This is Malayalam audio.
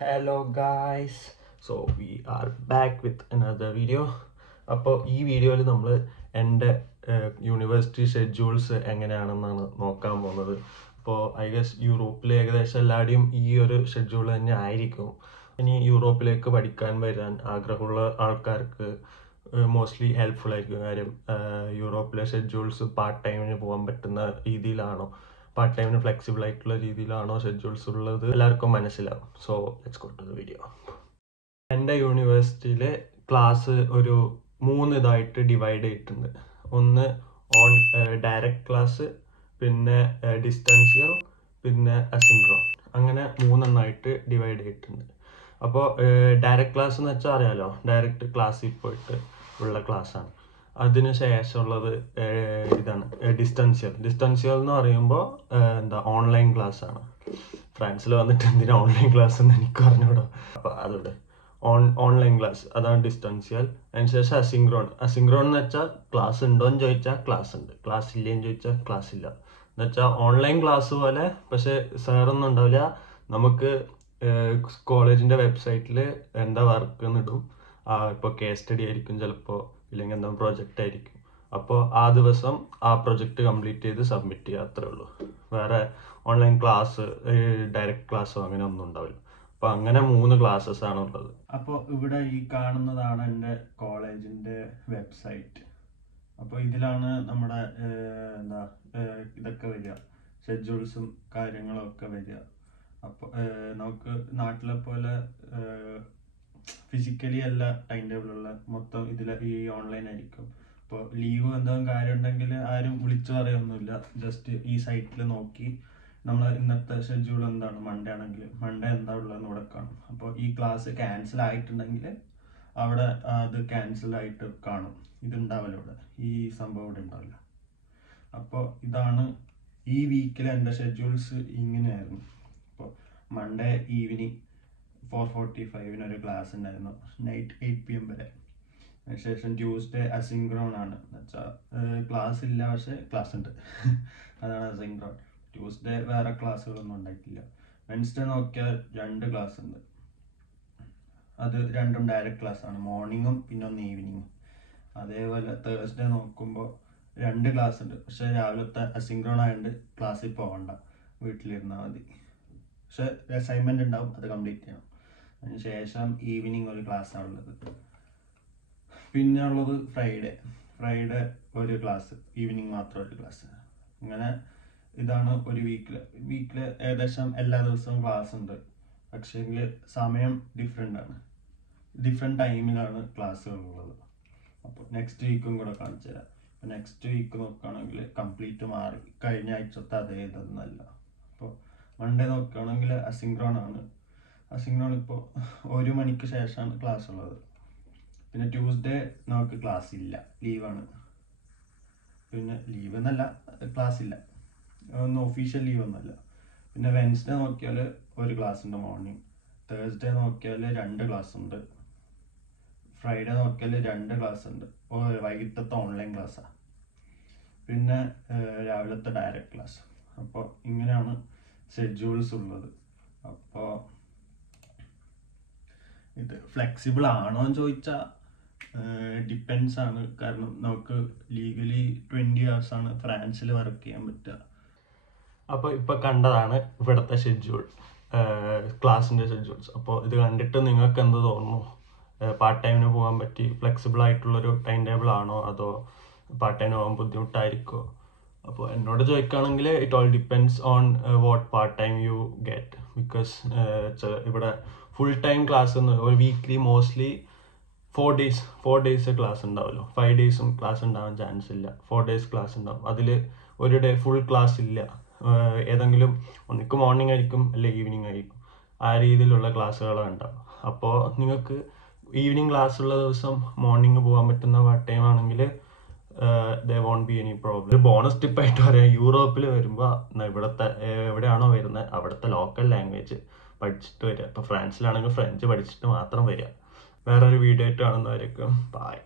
Hello guys, so we are back with another video. അപ്പോൾ ഈ വീഡിയോയിൽ നമ്മൾ എൻ്റെ യൂണിവേഴ്സിറ്റി ഷെഡ്യൂൾസ് എങ്ങനെയാണെന്നാണ് നോക്കാൻ പോകുന്നത്. അപ്പോൾ ഐ ഗസ് യൂറോപ്പിൽ ഏകദേശം എല്ലാവരുടെയും ഈ ഒരു ഷെഡ്യൂൾ തന്നെ ആയിരിക്കും. ഇനി യൂറോപ്പിലേക്ക് പഠിക്കാൻ വരാൻ ആഗ്രഹമുള്ള ആൾക്കാർക്ക് മോസ്റ്റ്ലി ഹെൽപ്ഫുൾ ആയിരിക്കും. കാര്യം യൂറോപ്പിലെ ഷെഡ്യൂൾസ് പാർട്ട് ടൈമിന് പോകാൻ പറ്റുന്ന രീതിയിലാണോ, പാർട്ട് ടൈമിന് ഫ്ലെക്സിബിൾ ആയിട്ടുള്ള രീതിയിലാണോ ഷെഡ്യൂൾസ് ഉള്ളത് എല്ലാവർക്കും മനസ്സിലാവും. So let's go to the video. എൻ്റെ യൂണിവേഴ്സിറ്റിയിലെ ക്ലാസ് ഒരു 3 ഇതായിട്ട് ഡിവൈഡ് ചെയ്തിട്ടുണ്ട്. ഒന്ന് ഓൺ ഡയറക്റ്റ് ക്ലാസ്, പിന്നെ ഡിസ്റ്റൻഷ്യൽ, പിന്നെ അസിൻക്രോൺ. അങ്ങനെ 3 എണ്ണമായിട്ട് ഡിവൈഡ് ചെയ്തിട്ടുണ്ട്. അപ്പോൾ ഡയറക്റ്റ് ക്ലാസ് എന്ന് വെച്ചാൽ അറിയാലോ, ഡയറക്റ്റ് ക്ലാസ്സിൽ പോയിട്ട് ഉള്ള ക്ലാസ്സാണ്. അതിന് ശേഷമുള്ളത് ഇതാണ് ഡിസ്റ്റൻഷ്യൽ എന്ന് പറയുമ്പോൾ ഓൺലൈൻ ക്ലാസ് ആണ്. ഫ്രാൻസിൽ വന്നിട്ട് എന്തിനാ ഓൺലൈൻ ക്ലാസ് എന്ന് എനിക്ക് അറിഞ്ഞൂടാ. അപ്പോൾ അതോടെ ഓൺലൈൻ ക്ലാസ്, അതാണ് ഡിസ്റ്റൻഷ്യൽ. അതിനുശേഷം അസിൻക്രോൺ എന്ന് വെച്ചാൽ ക്ലാസ് ഉണ്ടോ എന്ന് ചോദിച്ചാൽ ക്ലാസ് ഉണ്ട്, ക്ലാസ് ഇല്ലേന്ന് ചോദിച്ചാൽ ക്ലാസ് ഇല്ല. എന്ന് വെച്ചാൽ ഓൺലൈൻ ക്ലാസ് പോലെ, പക്ഷെ സാറൊന്നും ഉണ്ടാവില്ല. നമുക്ക് കോളേജിൻ്റെ വെബ്സൈറ്റിൽ എന്താ വർക്ക് എന്നിടും. ഇപ്പോൾ കേസ് സ്റ്റഡി ആയിരിക്കും ചിലപ്പോൾ, ഇല്ലെങ്കിൽ എന്താ പ്രൊജക്റ്റ് ആയിരിക്കും. അപ്പോൾ ആ ദിവസം ആ പ്രൊജക്റ്റ് കംപ്ലീറ്റ് ചെയ്ത് സബ്മിറ്റ് ചെയ്യുക, അത്രേ ഉള്ളൂ. വേറെ ഓൺലൈൻ ക്ലാസ്, ഡയറക്റ്റ് ക്ലാസ്സോ അങ്ങനെ ഒന്നും ഉണ്ടാവില്ല. അപ്പോൾ അങ്ങനെ 3 ക്ലാസ്സസ് ആണ് ഉള്ളത്. അപ്പോൾ ഇവിടെ ഈ കാണുന്നതാണ് എൻ്റെ കോളേജിൻ്റെ വെബ്സൈറ്റ്. അപ്പോൾ ഇതിലാണ് നമ്മുടെ ഇതൊക്കെ വരിക, ഷെഡ്യൂൾസും കാര്യങ്ങളൊക്കെ വരിക. അപ്പോൾ നമുക്ക് നാട്ടിലെ പോലെ ഫിസിക്കലി അല്ല ടൈം ടേബിളുള്ള, മൊത്തം ഇതിൽ ഈ ഓൺലൈൻ ആയിരിക്കും. അപ്പോൾ ലീവ് എന്തെങ്കിലും കാര്യം ഉണ്ടെങ്കിൽ ആരും വിളിച്ചു പറയൊന്നുമില്ല. ജസ്റ്റ് ഈ സൈറ്റിൽ നോക്കി നമ്മൾ ഇന്നത്തെ ഷെഡ്യൂൾ എന്താണ്, മൺഡേ ആണെങ്കിൽ മൺഡേ എന്താ ഉള്ളതെന്ന് ഇവിടെ കാണും. അപ്പോൾ ഈ ക്ലാസ് ക്യാൻസൽ ആയിട്ടുണ്ടെങ്കിൽ അവിടെ അത് ക്യാൻസൽ ആയിട്ട് കാണും. ഇതുണ്ടാവില്ല ഇവിടെ, ഈ സംഭവം ഇവിടെ ഉണ്ടാവില്ല. അപ്പോൾ ഇതാണ് ഈ വീക്കിൽ എൻ്റെ ഷെഡ്യൂൾസ് ഇങ്ങനെയായിരുന്നു. അപ്പോൾ മൺഡേ ഈവനിങ് 4:45 ഒരു ക്ലാസ് ഉണ്ടായിരുന്നു, നൈറ്റ് 8 PM വരെ. അതിനുശേഷം ട്യൂസ്ഡേ അസിൻക്രോൺ ആണ്, എന്ന് വെച്ചാൽ ക്ലാസ് ഇല്ല പക്ഷെ ക്ലാസ് ഉണ്ട്. അതാണ് അസിൻക്രോൺ. ട്യൂസ്ഡേ വേറെ ക്ലാസ്സുകളൊന്നും ഉണ്ടായിട്ടില്ല. വെൻസ്ഡേ നോക്കിയാൽ 2 ക്ലാസ് ഉണ്ട്. അത് രണ്ടും ഡയറക്റ്റ് ക്ലാസ് ആണ്, മോർണിംഗും പിന്നെ ഒന്ന് ഈവനിങ്ങും. അതേപോലെ തേഴ്സ്ഡേ നോക്കുമ്പോൾ 2 ക്ലാസ് ഉണ്ട്, പക്ഷെ രാവിലത്തെ അസിൻക്രോൺ ആയതുകൊണ്ട് ക്ലാസ്സിൽ പോകണ്ട, വീട്ടിലിരുന്നാൽ മതി. പക്ഷെ അസൈൻമെന്റ് ഉണ്ടാവും, അത് കംപ്ലീറ്റ് ചെയ്യണം. അതിനുശേഷം ഈവനിങ് ഒരു ക്ലാസ്സാണ് ഉള്ളത്. പിന്നെ ഉള്ളത് ഫ്രൈഡേ ഒരു ക്ലാസ്, ഈവനിങ് മാത്രം ഒരു ക്ലാസ്. അങ്ങനെ ഇതാണ് ഒരു വീക്കിൽ ഏകദേശം എല്ലാ ദിവസവും ക്ലാസ് ഉണ്ട്. പക്ഷേങ്കിൽ സമയം ഡിഫറെൻ്റ് ആണ്, ഡിഫറെൻറ്റ് ടൈമിലാണ് ക്ലാസ്സുകൾ ഉള്ളത്. അപ്പോൾ നെക്സ്റ്റ് വീക്കും കൂടെ കാണിച്ചു തരാം. അപ്പോൾ നെക്സ്റ്റ് വീക്ക് നോക്കുകയാണെങ്കിൽ കംപ്ലീറ്റ് മാറി, കഴിഞ്ഞ ആഴ്ചത്തെ അതേ ഇതൊന്നല്ല. അപ്പോൾ മൺഡേ നോക്കുകയാണെങ്കിൽ അസിൻക്രോൺ ആണ്. അസിൻക്രോൺ ഇപ്പോൾ 1 മണിക്ക് ശേഷമാണ് ക്ലാസ് ഉള്ളത്. പിന്നെ ട്യൂസ്ഡേ നമുക്ക് ക്ലാസ് ഇല്ല, ലീവാണ്. പിന്നെ ലീവ് എന്നല്ല, ക്ലാസ് ഇല്ല, ഒന്നും ഒഫീഷ്യൽ ലീവ് ഒന്നുമല്ല. പിന്നെ വെൻസ്ഡേ നോക്കിയാൽ ഒരു ക്ലാസ് ഉണ്ട് മോർണിംഗ്. തേഴ്സ്ഡേ നോക്കിയാൽ 2 ക്ലാസ് ഉണ്ട്. ഫ്രൈഡേ നോക്കിയാൽ 2 ക്ലാസ് ഉണ്ട്, വൈകിട്ടത്തെ ഓൺലൈൻ ക്ലാസ്സാണ്. പിന്നെ രാവിലത്തെ ഡയറക്റ്റ് ക്ലാസ്. അപ്പോൾ ഇങ്ങനെയാണ് ഷെഡ്യൂൾസ് ഉള്ളത്. അപ്പോൾ ഇത് ഫ്ലെക്സിബിൾ ആണോ എന്ന് ചോദിച്ചാൽ ഡിപ്പെൻസ് ആണ്. കാരണം നമുക്ക് ലീഗലി 20 hours ആണ് ഫ്രാൻസിൽ വർക്ക് ചെയ്യാൻ പറ്റുക. അപ്പോൾ ഇപ്പോൾ കണ്ടതാണ് ഇവിടുത്തെ ഷെഡ്യൂൾ, ക്ലാസ്സിൻ്റെ ഷെഡ്യൂൾസ്. അപ്പോൾ ഇത് കണ്ടിട്ട് നിങ്ങൾക്ക് എന്ത് തോന്നുന്നു? പാർട്ട് ടൈമിന് പോകാൻ പറ്റി ഫ്ലെക്സിബിൾ ആയിട്ടുള്ളൊരു ടൈം ടേബിൾ ആണോ, അതോ പാർട്ട് ടൈമിന് പോകാൻ ബുദ്ധിമുട്ടായിരിക്കുമോ? അപ്പോൾ എന്നോട് ചോദിക്കുകയാണെങ്കിൽ it all depends on what part time you get. Because ഇവിടെ ഫുൾ ടൈം ക്ലാസ് ഒരു വീക്ക്ലി മോസ്റ്റ്ലി 4 days ക്ലാസ് ഉണ്ടാവുമല്ലോ. 5 days ക്ലാസ് ഉണ്ടാവാൻ ചാൻസ് ഇല്ല, 4 days ക്ലാസ് ഉണ്ടാവും. അതിൽ ഒരു ഡേ ഫുൾ ക്ലാസ് ഇല്ല, ഏതെങ്കിലും ഒന്നിക്ക് മോർണിംഗ് ആയിരിക്കും അല്ലെങ്കിൽ ഈവനിങ് ആയിരിക്കും, ആ രീതിയിലുള്ള ക്ലാസ്സുകളാണ് ഉണ്ടാവും. അപ്പോൾ നിങ്ങൾക്ക് ഈവനിങ് ക്ലാസ് ഉള്ള ദിവസം മോർണിംഗ് പോകാൻ പറ്റുന്ന പാർട്ട് ടൈം ആണെങ്കിൽ there won't be any problem. ഒരു ബോണസ് ടിപ്പായിട്ട് പറയാം, യൂറോപ്പിൽ വരുമ്പോൾ ഇവിടുത്തെ എവിടെയാണോ വരുന്നത് അവിടുത്തെ ലോക്കൽ ലാംഗ്വേജ് പഠിച്ചിട്ട് വരിക. ഇപ്പോൾ ഫ്രാൻസിലാണെങ്കിൽ ഫ്രഞ്ച് പഠിച്ചിട്ട് മാത്രം വരിക. വേറൊരു വീഡിയോ ആയിട്ട് കാണുന്നവരേക്കും ബൈ.